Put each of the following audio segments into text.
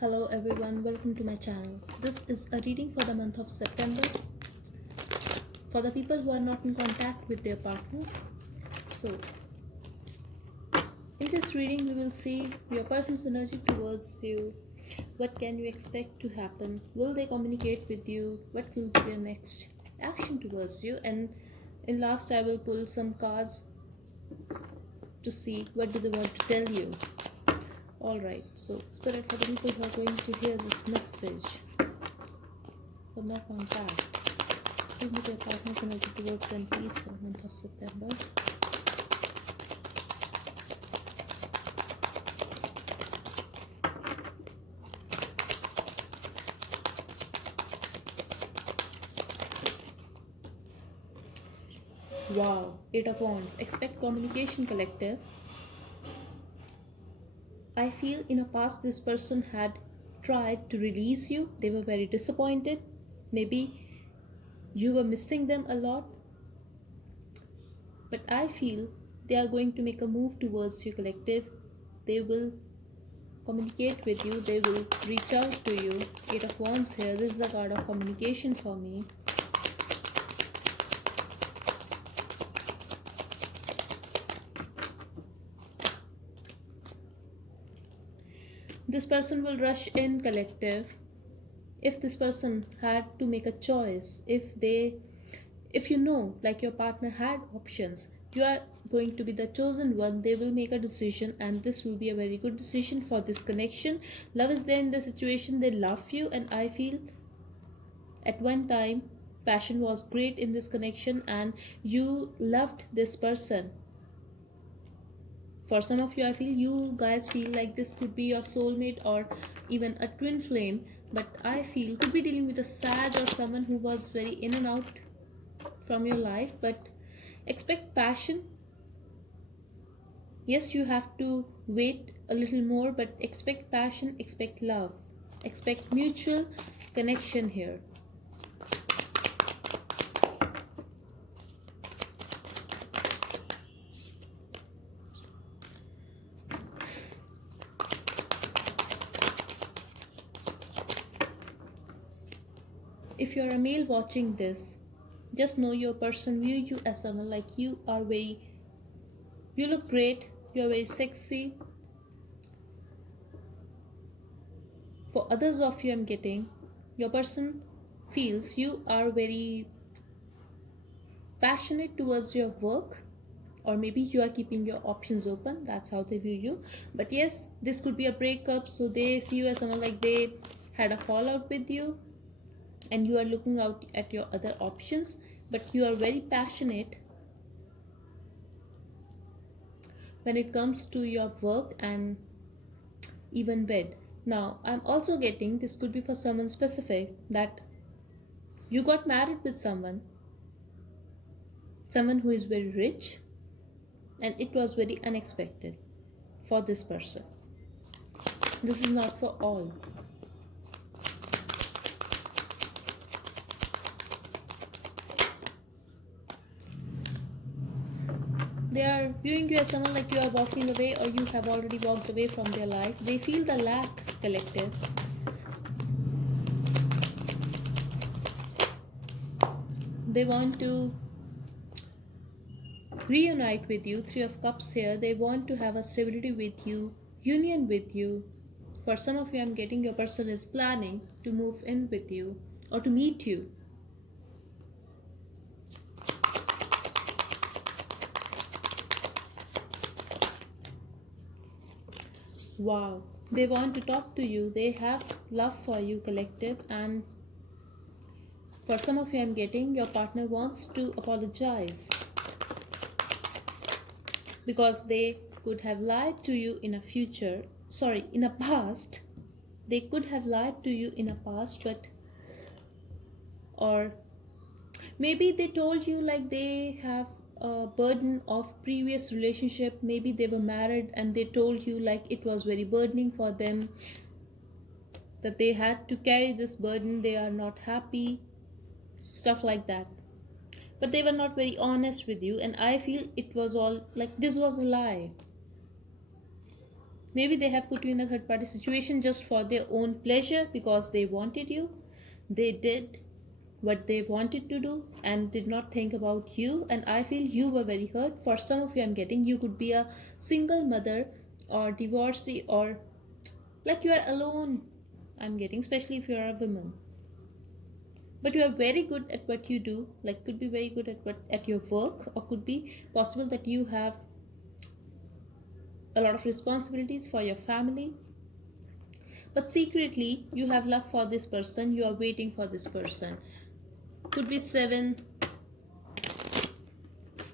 Hello everyone, welcome to my channel. This is a reading for the month of September for the people who are not in contact with their partner. So, in this reading, we will see your person's energy towards you. What can you expect to happen? Will they communicate with you? What will be their next action towards you? And in last, I will pull some cards to see what do they want to tell you. Alright, so Spirit, for the people who are going to hear this message for no contact, give me their partner's energy towards them, please, for the month of September. Wow, Eight of Wands. Expect communication, collective. I feel in a past this person had tried to release you. They were very disappointed. Maybe you were missing them a lot. But I feel they are going to make a move towards you, collective. They will communicate with you. They will reach out to you. Eight of Wands here. This is a card of communication for me. This person will rush in, collective. If this person had to make a choice, if you know, like your partner had options, you are going to be the chosen one. They will make a decision, and this will be a very good decision for this connection. Love is there in the situation. They love you, and I feel at one time passion was great in this connection and you loved this person. For some of you, I feel you guys feel like this could be your soulmate or even a twin flame, but I feel could be dealing with a Sag or someone who was very in and out from your life. But expect passion. Yes, you have to wait a little more, but expect passion, expect love, expect mutual connection here. If you're a male watching this, just know your person view you as someone like you look great, you're very sexy. For others of you, I'm getting, your person feels you are very passionate towards your work, or maybe you are keeping your options open. That's how they view you. But yes, this could be a breakup, so they see you as someone like they had a fallout with you and you are looking out at your other options, but you are very passionate when it comes to your work and even bed. Now, I'm also getting, this could be for someone specific, that you got married with someone who is very rich, and it was very unexpected for this person. This is not for all. They are viewing you as someone like you are walking away, or you have already walked away from their life. They feel the lack, collective. They want to reunite with you. Three of Cups here. They want to have a stability with you, union with you. For some of you, I'm getting your person is planning to move in with you or to meet you. Wow, they want to talk to you. They have love for you, collective. And for some of you, I'm getting your partner wants to apologize because they could have lied to you in a future. Sorry, in a past. They could have lied to you in a past, but or maybe they told you like they have a burden of previous relationship. Maybe they were married and they told you like it was very burdening for them, that they had to carry this burden, they are not happy, stuff like that. But they were not very honest with you, and I feel it was all like this was a lie. Maybe they have put you in a third party situation just for their own pleasure because they wanted you. They did what they wanted to do and did not think about you. And I feel you were very hurt. For some of you, I'm getting you could be a single mother or divorcee, or like you are alone. I'm getting, especially if you're a woman. But you are very good at what you do, like could be very good at your work, or could be possible that you have a lot of responsibilities for your family, but secretly you have love for this person, you are waiting for this person. Could be 7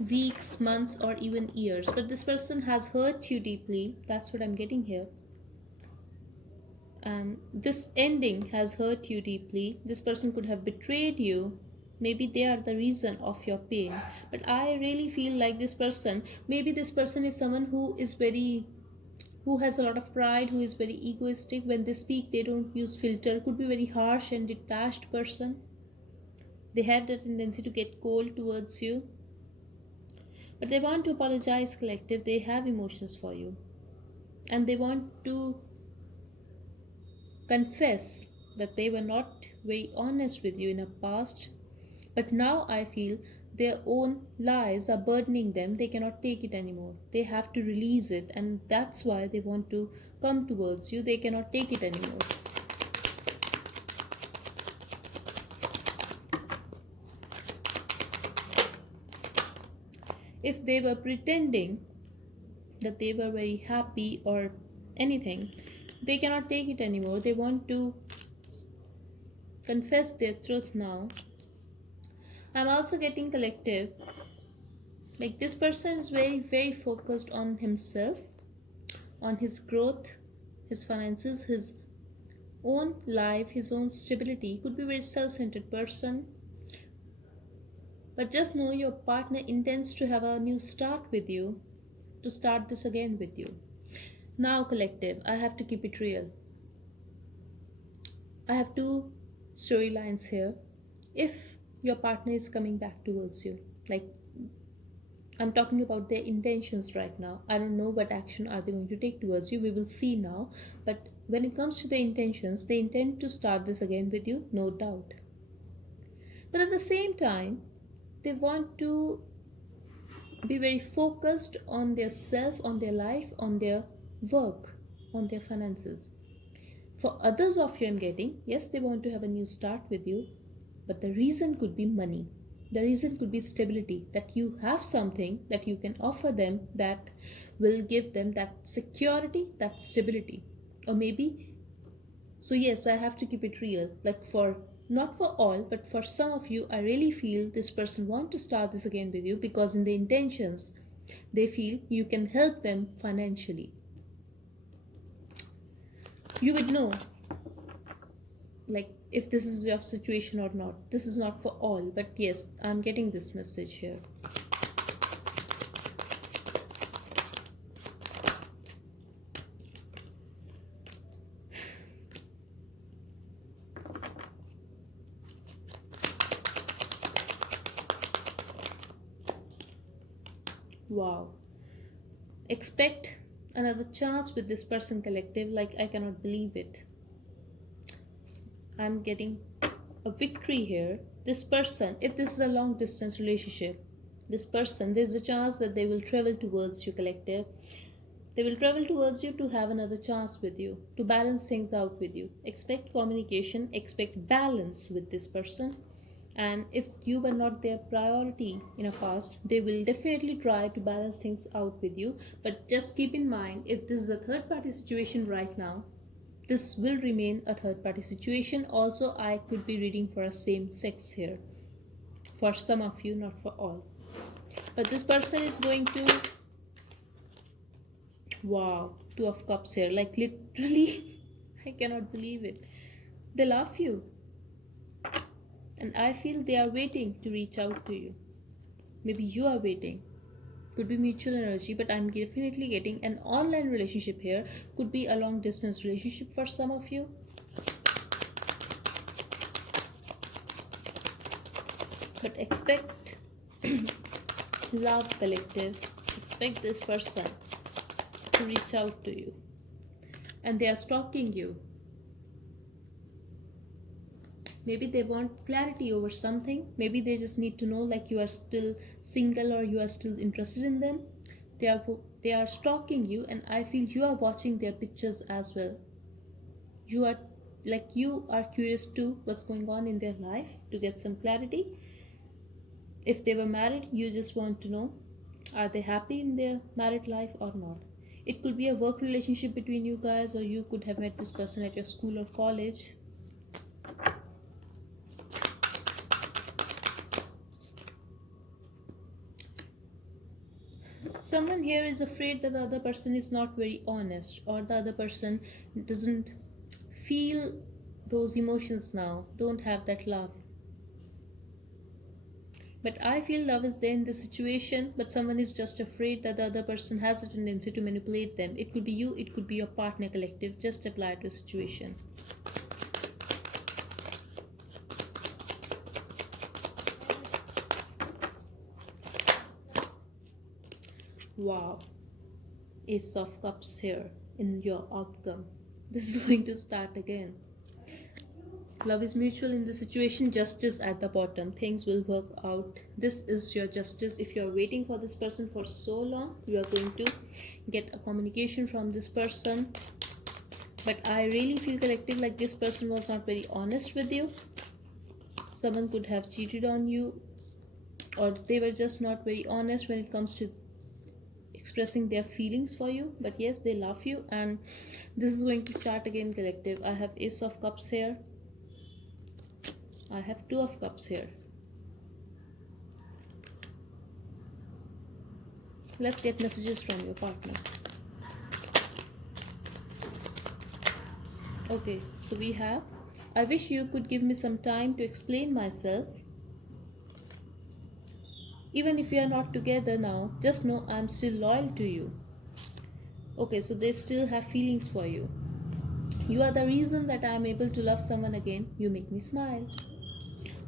weeks, months, or even years, but this person has hurt you deeply. That's what I'm getting here. And this ending has hurt you deeply. This person could have betrayed you. Maybe they are the reason of your pain. But I really feel like this person, maybe this person is someone who has a lot of pride, who is very egoistic. When they speak, they don't use filter. Could be very harsh and detached person. They have the tendency to get cold towards you. But they want to apologize, collective. They have emotions for you. And they want to confess that they were not very honest with you in the past. But now I feel their own lies are burdening them. They cannot take it anymore. They have to release it. And that's why they want to come towards you. They cannot take it anymore. If they were pretending that they were very happy or anything, they cannot take it anymore. They want to confess their truth now. I'm also getting collective. Like this person is very, very focused on himself, on his growth, his finances, his own life, his own stability. Could be a very self-centered person. But just know your partner intends to have a new start with you, to start this again with you. Now, collective, I have to keep it real. I have two storylines here. If your partner is coming back towards you, like I'm talking about their intentions right now. I don't know what action are they going to take towards you. We will see now. But when it comes to the intentions, they intend to start this again with you, no doubt. But at the same time, they want to be very focused on their self, on their life, on their work, on their finances. For others of you, I'm getting, yes, they want to have a new start with you, but the reason could be money. The reason could be stability, that you have something that you can offer them that will give them that security, that stability. Or maybe, so yes, I have to keep it real. Like for, not for all, but for some of you, I really feel this person want to start this again with you because in the intentions, they feel you can help them financially. You would know, like, if this is your situation or not. This is not for all, but yes, I'm getting this message here. Wow. Expect another chance with this person, collective. Like, I cannot believe it. I'm getting a victory here. This person, if this is a long distance relationship, this person, there's a chance that they will travel towards you, collective. They will travel towards you to have another chance with you, to balance things out with you. Expect communication, expect balance with this person. And if you were not their priority in a past, they will definitely try to balance things out with you. But just keep in mind, if this is a third party situation right now, this will remain a third party situation. Also, I could be reading for a same sex here. For some of you, not for all. But this person is going to, wow, 2 of Cups here. Like literally, I cannot believe it. They love you. And I feel they are waiting to reach out to you. Maybe you are waiting. Could be mutual energy, but I'm definitely getting an online relationship here. Could be a long distance relationship for some of you. But expect love, collective. Expect this person to reach out to you. and they are stalking you. Maybe they want clarity over something. Maybe they just need to know like you are still single or you are still interested in them. They are they are stalking you, and I feel you are watching their pictures as well. You are like you are curious to what's going on in their life to get some clarity. If they were married, you just want to know, are they happy in their married life or not? It could be a work relationship between you guys, or you could have met this person at your school or college. Someone here is afraid that the other person is not very honest, or the other person doesn't feel those emotions now, don't have that love. But I feel love is there in the situation, but someone is just afraid that the other person has a tendency to manipulate them. It could be you, it could be your partner collective. Just apply it to a situation. Wow. Ace of Cups here in your outcome. This is going to start again. Love is mutual in the situation. Justice at the bottom. Things will work out. This is your justice. If you're waiting for this person for so long, you are going to get a communication from this person. But I really feel collective like this person was not very honest with you. Someone could have cheated on you, or they were just not very honest when it comes to expressing their feelings for you. But yes, they love you, and this is going to start again, collective. I have Ace of Cups here. I have Two of Cups here. Let's get messages from your partner. Okay, so we have, I wish you could give me some time to explain myself. Even if we are not together now, just know I'm still loyal to you. Okay, so they still have feelings for you. You are the reason that I am able to love someone again. You make me smile.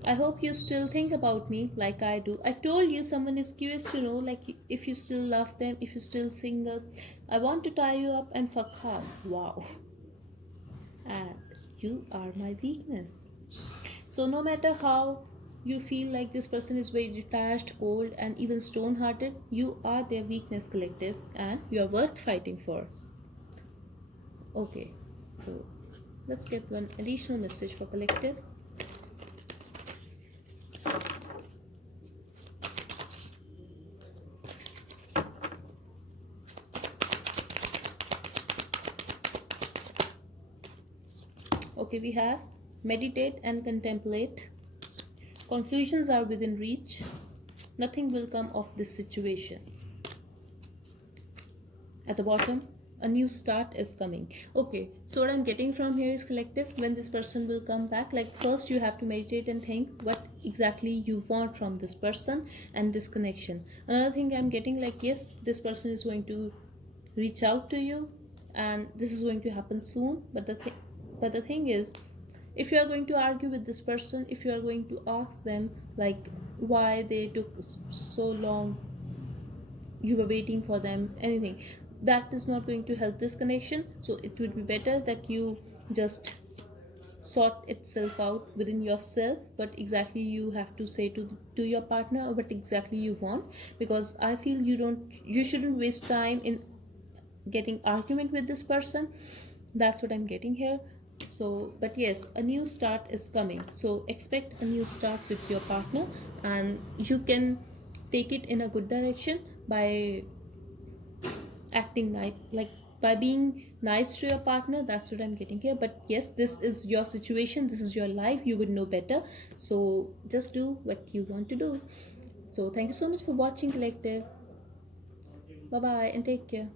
I hope you still think about me like I do. I told you someone is curious to know like if you still love them, if you're still single. I want to tie you up and fuck hard. Wow. And you are my weakness. So no matter how you feel like this person is very detached, cold, and even stone-hearted, you are their weakness, collective, and you are worth fighting for. Okay, so let's get one additional message for collective. Okay, we have meditate and contemplate. Conclusions are within reach. Nothing will come of this situation. At the bottom, a new start is coming. Okay, so what I'm getting from here is collective, when this person will come back, like first you have to meditate and think what exactly you want from this person and this connection. Another thing I'm getting, like yes, this person is going to reach out to you and this is going to happen soon. But the thing is, if you are going to argue with this person, if you are going to ask them like why they took so long, you were waiting for them, anything, that is not going to help this connection. So it would be better that you just sort itself out within yourself what exactly you have to say to your partner, or what exactly you want. Because I feel you shouldn't waste time in getting argument with this person. That's what I'm getting here. So but yes, a new start is coming, so expect a new start with your partner, and you can take it in a good direction by acting nice, like by being nice to your partner. That's what I'm getting here. But yes, this is your situation, this is your life, you would know better. So just do what you want to do. So thank you so much for watching, collective. Bye bye and take care.